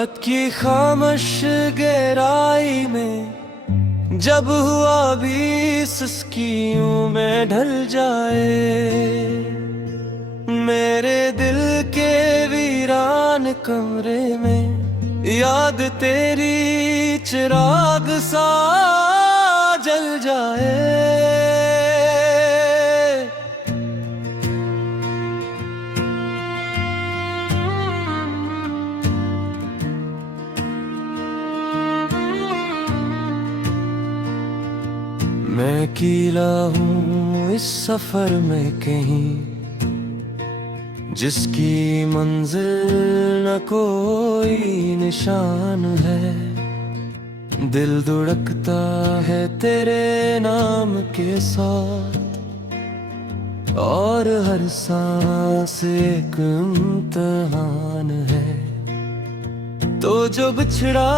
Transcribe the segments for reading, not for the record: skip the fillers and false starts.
रात की खामोश गहराई में जब हुआ भी सुस्कियों में ढल जाए, मेरे दिल के वीरान कमरे में याद तेरी चिराग सा जल जाए। मैं अकेला हूँ इस सफर में कहीं, जिसकी मंजिल न कोई निशान है। दिल धड़कता है तेरे नाम के साथ, और हर सांस एक इम्तिहान है। तो जो बिछड़ा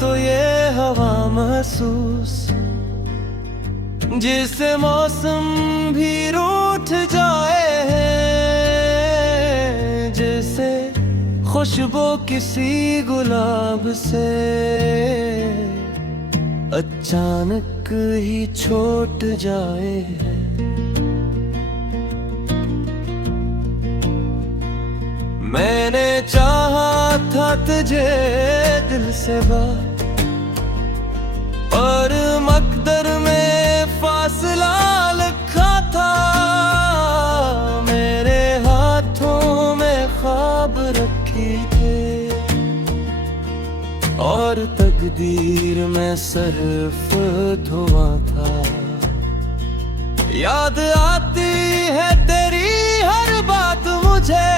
तो ये हवा महसूस, जिससे मौसम भी रूठ जाए, जैसे खुशबू किसी गुलाब से अचानक ही छूट जाए। मैंने चाहा था तुझे दिल से बात, और मकदर में फासला लिखा था। मेरे हाथों में ख्वाब रखे थे, और तकदीर में सर्फ धुआ था। याद आती है तेरी हर बात मुझे,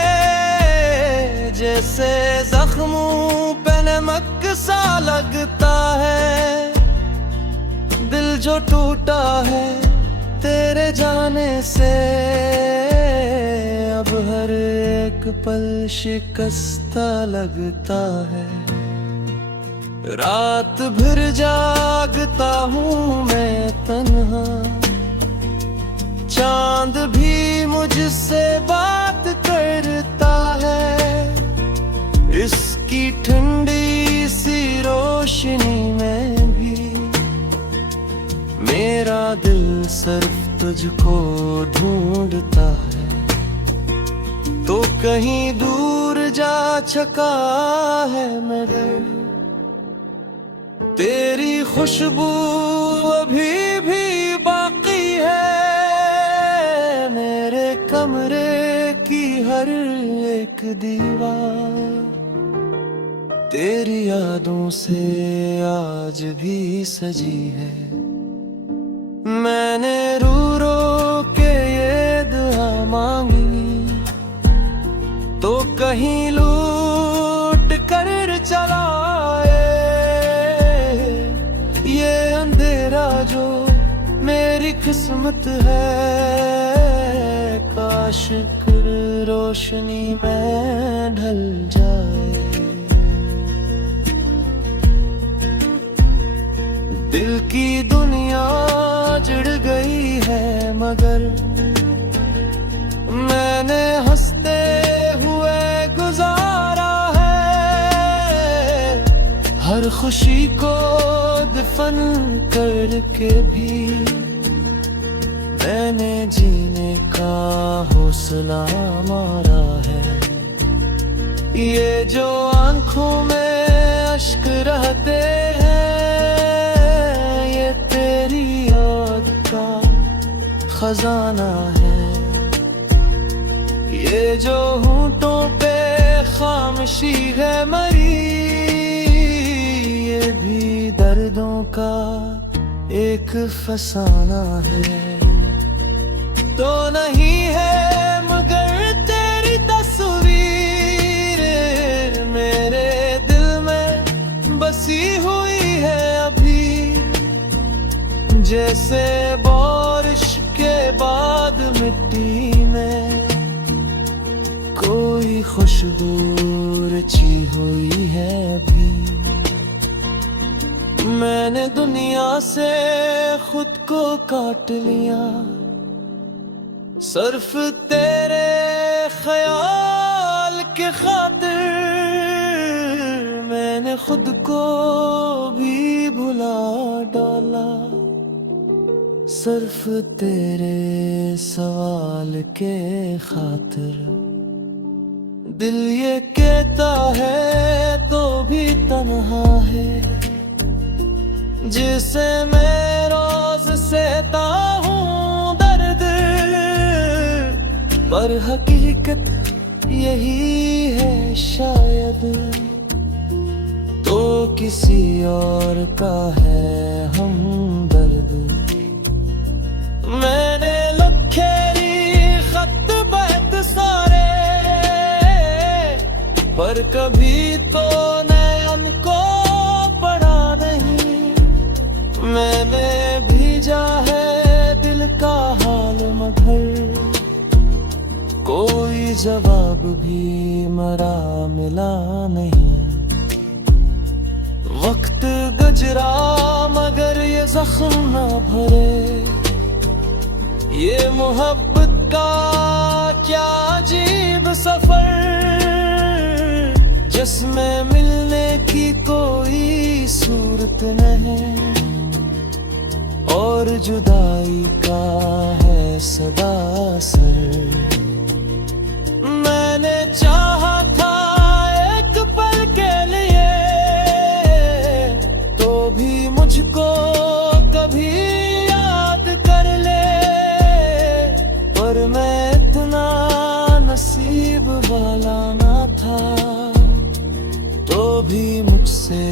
जैसे जख्मों पे नमक सा लगता है। दिल जो टूटा है तेरे जाने से, अब हर एक पल शिकस्ता लगता है। रात भर जागता हूँ मैं तन्हा, चांद भी मुझसे बात करता है। इसकी ठंडी सी रोशनी में भी मेरा दिल सिर्फ तुझको ढूंढता है। तो कहीं दूर जा चुका है मगर तेरी खुशबू अभी भी बाकी है। मेरे कमरे की हर एक दीवार तेरी यादों से आज भी सजी है। मैंने रो रो के ये दुआ मांगी, तो कहीं लूट कर चलाए। ये अंधेरा जो मेरी किस्मत है, काश कर रोशनी में ढल जाए। दिल की दुनिया जुड़ गई है मगर मैंने हंसते हुए गुजारा है। हर खुशी को दफन करके भी मैंने जीने का हौसला मारा है। ये जो आंखों में अश्क रहते हैं, ये तेरी याद का खजाना है। ये जो होंठों पे खामोशी है मरी, ये भी दर्दों का एक फसाना है। तो नहीं है मगर तेरी तस्वीर मेरे दिल में बसी हुई है अभी, जैसे बारिश के बाद मिट्टी में कोई खुशबू रची हुई है अभी। मैंने दुनिया से खुद को काट लिया, सिर्फ तेरे ख्याल के खातिर। खुद को भी भुला डाला, सिर्फ तेरे सवाल के खातिर। दिल ये कहता है तो भी तन्हा है, जिसे मैं रोज सहता हूँ दर्द, पर हकीकत यही है शायद, तो किसी और का है हमदर्द। मैंने लिखेरी खत बहुत सारे, पर कभी तो नयन को पढ़ा नहीं। मैंने भेजा है दिल का हाल, मगर कोई जवाब भी मरा मिला नहीं। वक्त गुजरा मगर ये जख्म न भरे, ये मोहब्बत का क्या अजीब सफर, जिसमें मिलने की कोई सूरत नहीं, और जुदाई का है सदा असर। मैंने चाहा था एक पल के लिए, तो भी मुझको कभी याद कर ले, पर मैं इतना नसीब वाला ना था, तो भी मुझसे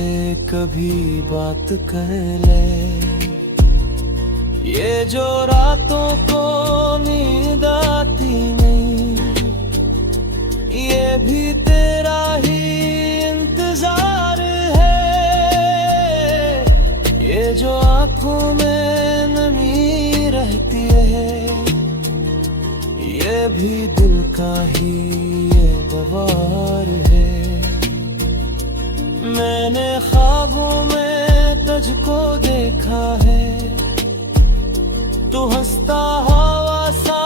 कभी बात कर ले। ये जो रातों को नींद आती नहीं, ये भी तेरा ही इंतजार है। ये जो आंखों में नमी रहती है, ये भी दिल का ही ये दवार है। मैंने ख्वाबों में तुझको देखा है, तू हंसता हवा सा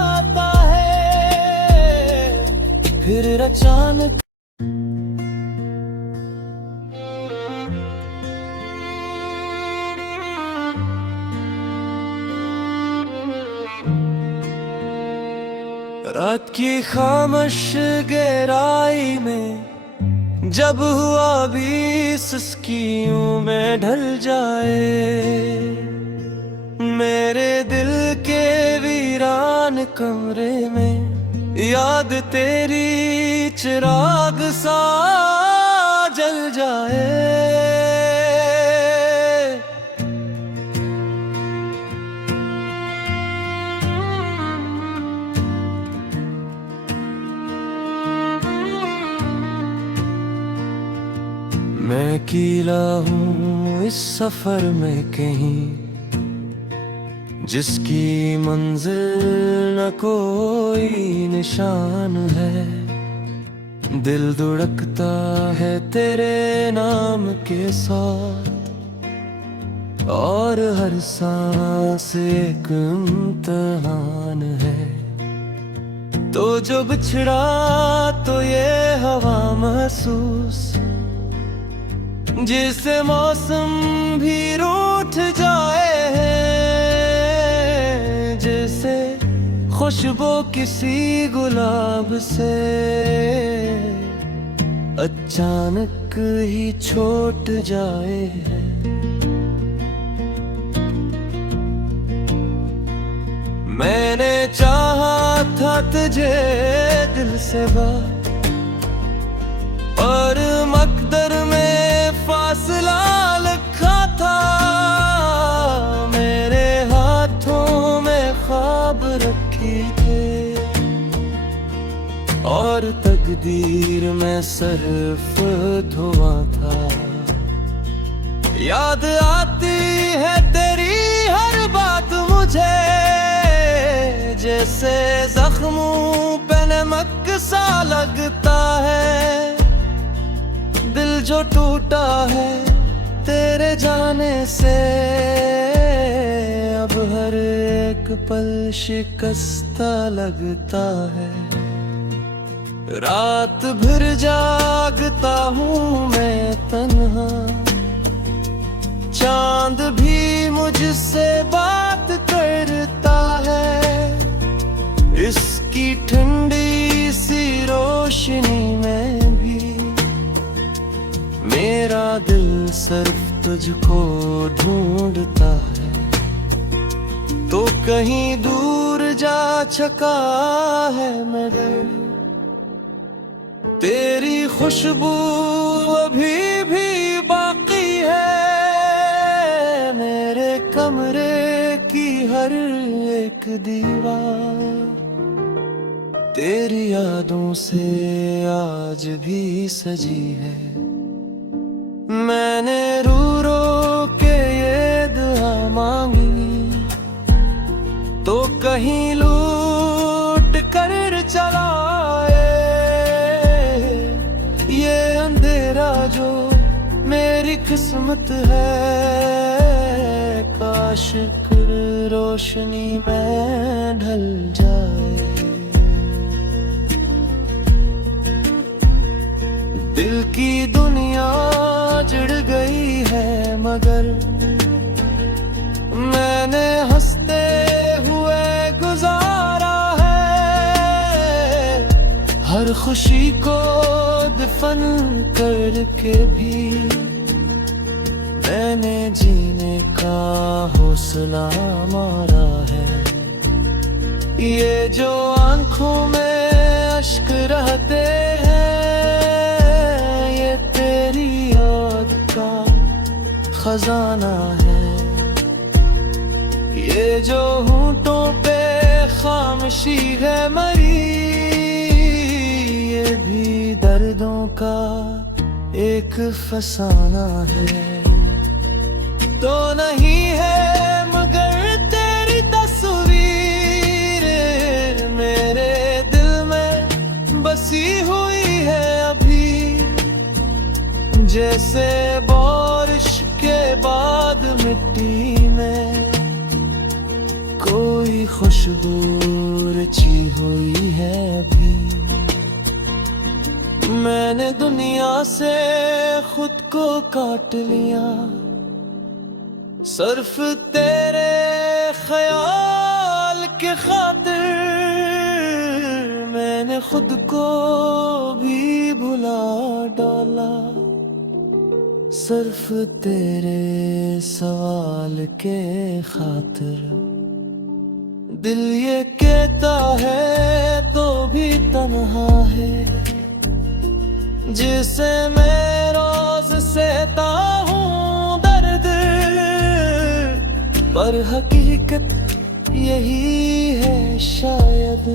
आता है, फिर अचानक रात की खामोश गहराई में जब हुआ भी सिसकियों में ढल जाए, मेरे दिल के वीरान कमरे में याद तेरी चिराग सा जल जाए। मैं अकेला हूँ इस सफर में कहीं, जिसकी मंजिल न कोई निशान है। दिल धड़कता है तेरे नाम के साथ, और हर सांस एक इम्तिहान है। तो जो बिछड़ा तो ये हवा महसूस, जिसे मौसम भी रूठ जाए, जैसे खुशबू किसी गुलाब से अचानक ही छूट जाए। मैंने चाहा था तुझे दिल से बात, और मकदर में फासला लिखा था। मेरे हाथों में ख्वाब रखी थे, और तकदीर में सिर्फ धुआ था। याद आती है तेरी हर बात मुझे, जैसे जख्मों पे नमक सा लगता है। दिल जो टूटा है तेरे जाने से, अब हर एक पल शिकस्ता लगता है। रात भर जागता हूँ मैं तन्हा, चांद भी मुझसे बात करता है। इसकी ठंडी सी रोशनी में भी मेरा दिल सिर्फ तुझको ढूंढता है। तो कहीं दूर जा चुका है मगर तेरी खुशबू अभी भी बाकी है। मेरे कमरे की हर एक दीवार तेरी यादों से आज भी सजी है। मैंने रो रो के ये दुआ मांगी तो कहीं लूट कर चला ये अंधेरा जो मेरी किस्मत है। काश कर रोशनी में ढल जाए। दिल की दुनिया जुड़ गई है मगर मैंने हंसते हुए गुजारा है। हर खुशी को दफन करके भी मैंने जीने का हौसला मारा है। ये जो आंखों में अश्क रहते हैं ये तेरी याद का खजाना है। ये जो होंठों पे खामोशी है मरी ये भी दर्दों का एक फसाना है। तो नहीं है मगर तेरी तस्वीर मेरे दिल में बसी हुई है अभी। जैसे बारिश के बाद मिट्टी में कोई खुशबू रची हुई है अभी। मैंने दुनिया से खुद को काट लिया सिर्फ तेरे ख्याल के खातिर। मैंने खुद को भी भुला डाला सिर्फ तेरे सवाल के खातिर। दिल ये कहता है तो भी तन्हा है जिसे मैं रोज सहता हूँ दर्द। पर हकीकत यही है शायद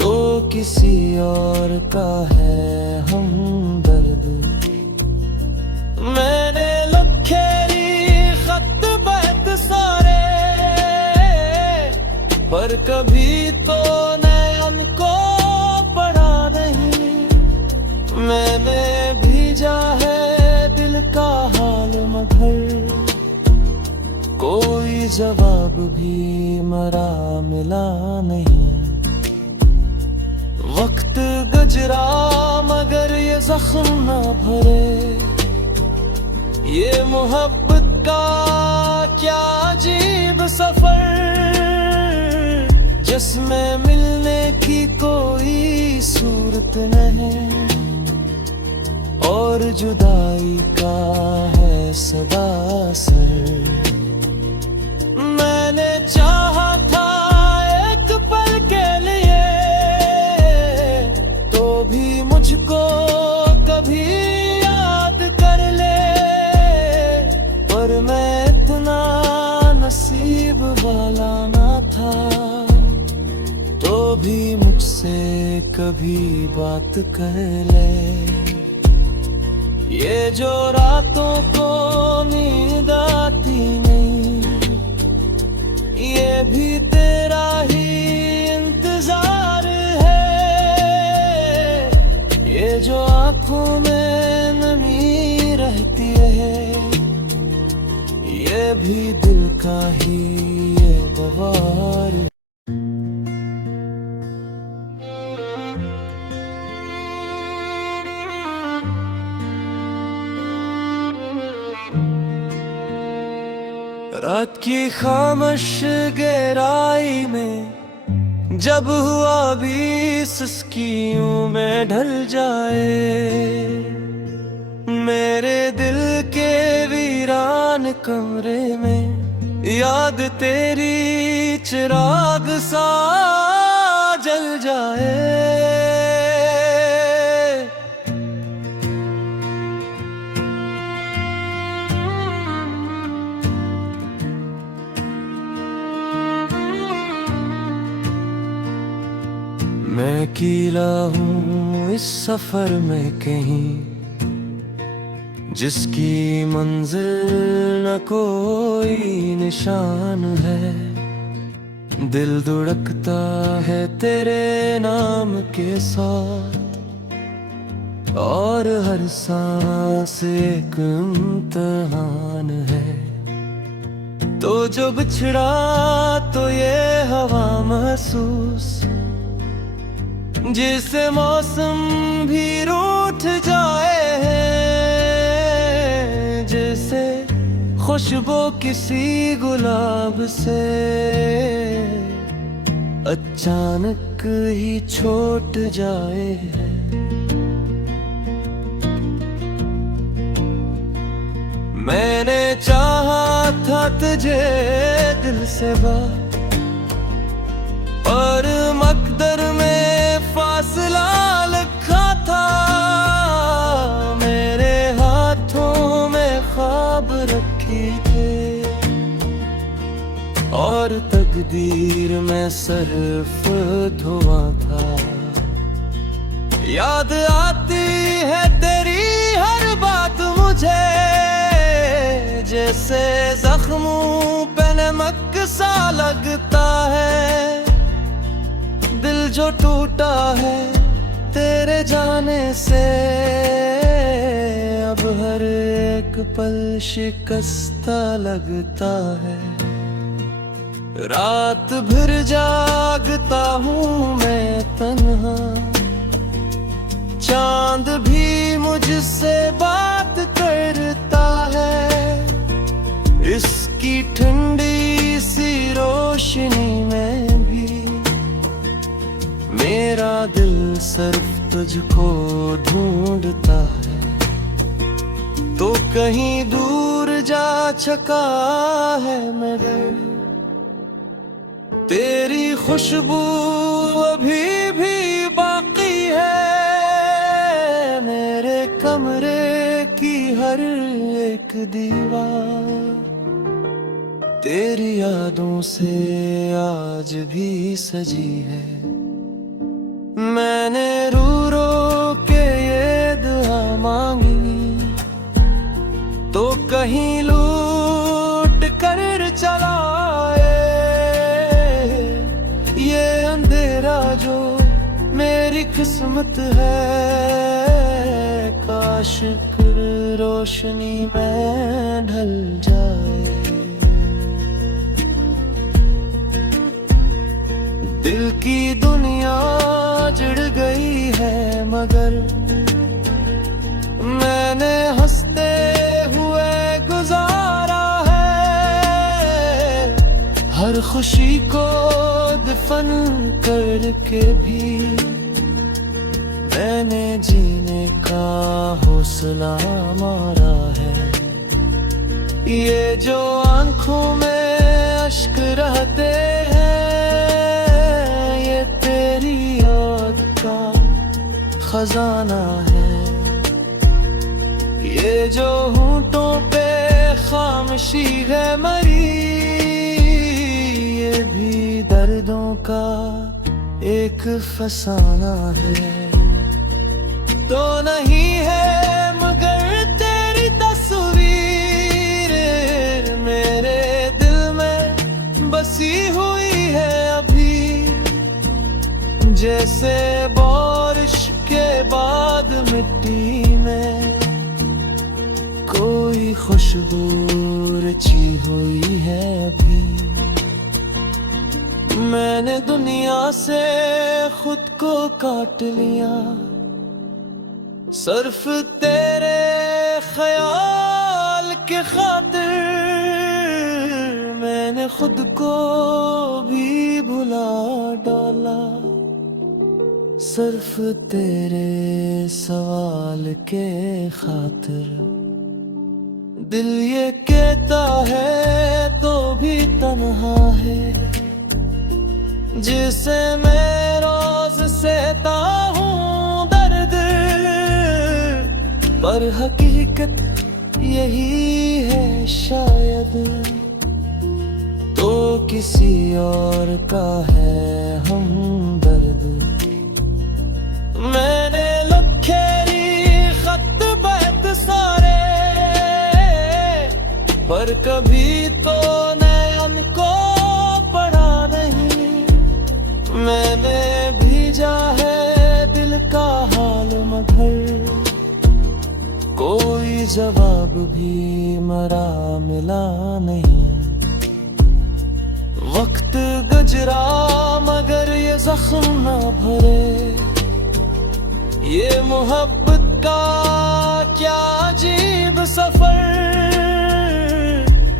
तो किसी और का है हमदर्द। मैंने लिखेरी खत बहुत सारे पर कभी तो नयन को पढ़ा नहीं। मैंने भेजा है दिल का हाल मगर कोई जवाब भी मरा मिला नहीं। वक्त गुजरा मगर ये जख्म ना भरे। ये मोहब्बत का क्या अजीब सफर जिसमें मिलने की कोई सूरत नहीं और जुदाई का है सदा असर। मैंने चाहा था एक पल के लिए तो भी मुझको कभी याद कर ले। पर मैं इतना नसीब वाला ना था तो भी मुझसे कभी बात कर ले। ये जो रातों को नींद आती नहीं ये भी तेरा ही इंतजार है। ये जो आँखों में नमी रहती है ये भी दिल का ही ये बवार। रात की खामोश गहराई में जब हुआ भी सिसकियों में ढल जाए, मेरे दिल के वीरान कमरे में याद तेरी चिराग सा जल जाए। मैं अकेला हूँ इस सफर में कहीं, जिसकी मंजिल न कोई निशान है। दिल धड़कता है तेरे नाम के साथ, और हर सांस एक इम्तिहान है। तो जो बिछड़ा तो ये हवा महसूस, जिसे मौसम भी रूठ जाए, जैसे खुशबू किसी गुलाब से अचानक ही छूट जाए। मैंने चाहा था तुझे दिल से बात, पर मकदर में फासला लिखा था। मेरे हाथों में ख्वाब रखे थे, और तकदीर में सिर्फ धुआ था। याद आती है तेरी हर बात मुझे, जैसे जख्मों पे नमक सा लगता है। दिल जो टूटा है तेरे जाने से, अब हर एक पल शिकस्ता लगता है। रात भर जागता हूँ मैं तन्हा, चांद भी मुझसे बात करता है। इसकी ठंडी सी रोशनी में भी मेरा दिल सिर्फ तुझको ढूंढता है। तो कहीं दूर जा चुका है मगर तेरी खुशबू अभी भी बाकी है। मेरे कमरे की हर एक दीवार तेरी यादों से आज भी सजी है। मैंने रो रो के ये दुआ मांगी, तो कहीं लूट कर चलाए। ये अंधेरा जो मेरी किस्मत है, काश फिर रोशनी में ढल जाए। दिल की दुनिया जुड़ गई है मगर मैंने हंसते हुए गुजारा है। हर खुशी को दफन करके भी मैंने जीने का हौसला मारा है। ये जो आंखों में अश्क रहते हैं, खजाना है। ये जो होंठों पे खामोशी है मरी, ये भी दर्दों का एक फसाना है। तो नहीं है मगर तेरी तस्वीर मेरे दिल में बसी हुई है अभी, जैसे बारिश के बाद मिट्टी में कोई खुशबू रची हुई है अभी। मैंने दुनिया से खुद को काट लिया, सिर्फ तेरे ख्याल के खातिर। खुद को भी भुला डाला, सिर्फ तेरे सवाल के खातिर। दिल ये कहता है तो भी तन्हा है, जिसे मैं रोज सहता हूँ दर्द, पर हकीकत यही है शायद, तो किसी और का है हमदर्द। मैंने लिखेरी खत बहत सारे, पर कभी तो नैन को पढ़ा नहीं। मैंने भेजा है दिल का हाल मगर, कोई जवाब भी मरा मिला नहीं। वक्त गुजरा मगर ये जख्म ना भरे, ये मोहब्बत का क्या अजीब सफर,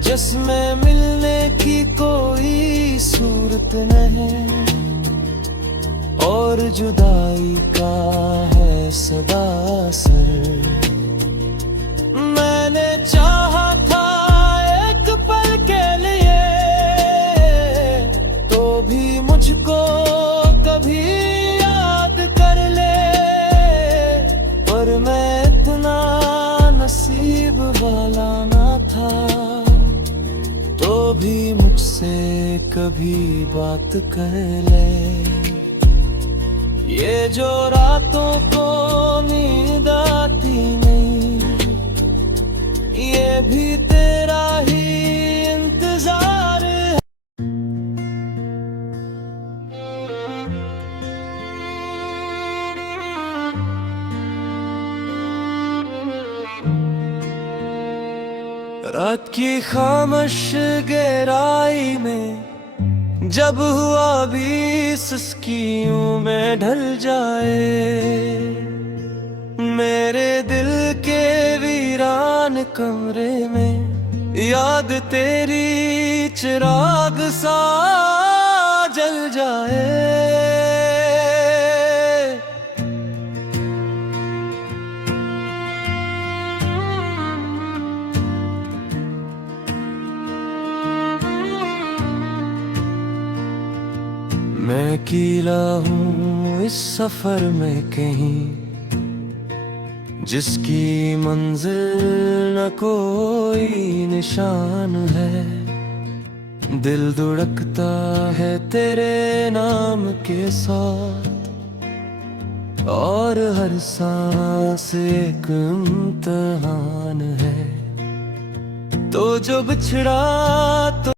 जिसमें मिलने की कोई सूरत नहीं, और जुदाई का है सदा असर। मैंने चाहा था एक पल के लिए, तो भी मुझको कभी याद कर ले, पर मैं इतना नसीब वाला ना था, तो भी मुझसे कभी बात कर ले। ये जो रातों को नींद आती नहीं, ये भी तेरा ही इंतजार है। रात की खामोश गहराई में जब हुआ भी सिसकियों में ढल जाए, मेरे दिल के वीरान कमरे में याद तेरी चिराग सा जल जाए। मैं अकेला हूँ इस सफर में कहीं, जिसकी मंजिल न कोई निशान है। दिल धड़कता है तेरे नाम के साथ, और हर सांस एक इम्तिहान है। तो जो बिछड़ा तो